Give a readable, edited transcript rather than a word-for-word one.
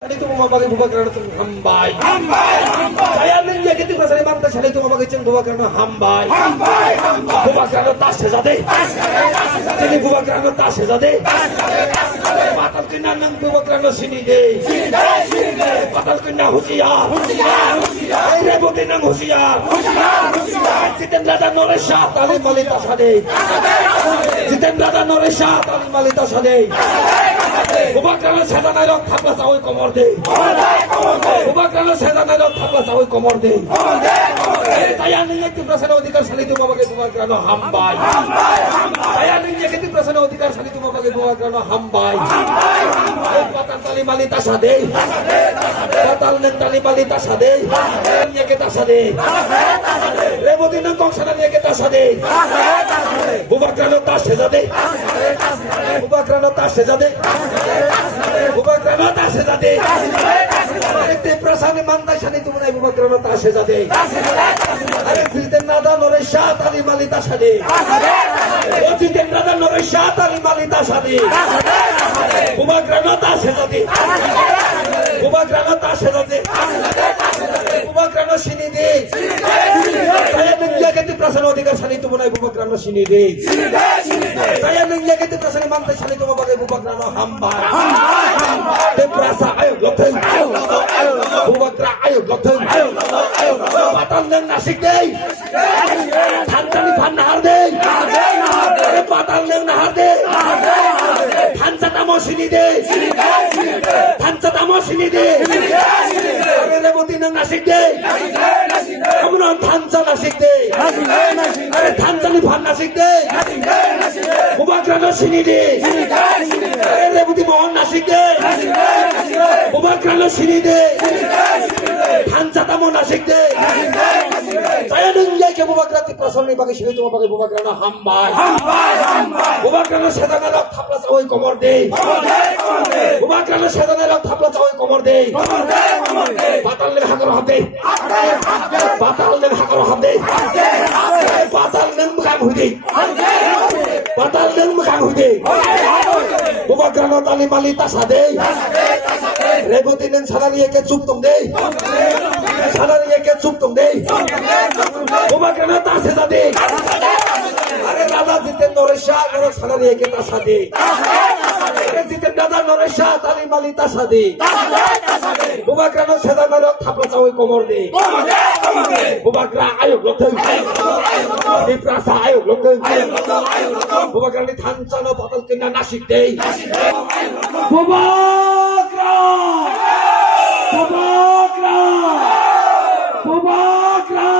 itu memakai buba karena hambai. Saya nanya gitu bahasa Bang tas itu memakai ceng buba karena hambai. Buba karena tas sejati. Jadi buba karena tas sejati. Patal kena nang buba karena sini deh. Patal kena husiar. Rebutin nang husiar. Kita nada noresha tali malita sade. Kita nada noresha tali malita sade. Buba karena setan ayo thapla sawi komor. Bubakrano sedanero thapla sawi komor de. Saya ningeti prasana odikar salitu mamakai bubakrano hambai. Saya ningeti prasana odikar salitu mamakai bubakrano hambai. Patal tali malita sade. Patal neng tali malita sade. Nyeketa sade. Reboti neng kong sana nyeketa sade. Bubakrano tas sejade. Bubakrano tas sejade. Bubakrano tas sejade. Ete prasani mantai shani tu munai bubakrano tas sejade. Are filten nada noresha tali malita sade. Filten nada noresha tali malita sade. Bubakrano tas sejade. Bubakrano tas sejade. Bubakrano sini de. Saya menjaga prasani odikar shani tu munai bubakrano sini de. Saya menjaga prasani mantai shani tu memakai bubakrano hambai. Te prasa ayo lokeng. Bubakra ayo lokeng. Patal neng nasik deh. Thancani phan nahar deh. Patal neng nahar deh. Thancatamo sini deh. Thancatamo sini deh. Reboti neng nasik deh. Kemudian thanca nasik deh. Thancani phan nasik deh. Bubakra sini deh. Reboti mohon nasik deh. Bubakrano sini deh. Thancatamo nasik deh. Saya nunjai ke bubakrati prasoni pakai sini cuma pakai bubakrano hambai. Bubakrano sedanero thapla sawi komor deh. Bubakrano sedanero thapla sawi komor deh. Patal neng hakaro hab deh. Patal neng hakaro hab deh. Patal neng mukang hui deh. Patal neng mukang hui deh. Bubakrano tali malita sade. Reboti neng salari ke cup tong deh. Salari ke cup tong deh. Bubakrano tas sejade. Are dada jiten noresha goro salari ke tas sade. Are jiten dada noresha tali malita sade. Bubakrano sedanero thapla sawi komor de. Bubakra ayo lokeng. Di prasa ayo lokeng. Bubakrani thancano patal kena nasik de. Bubakra. Bubakra. Bubakra.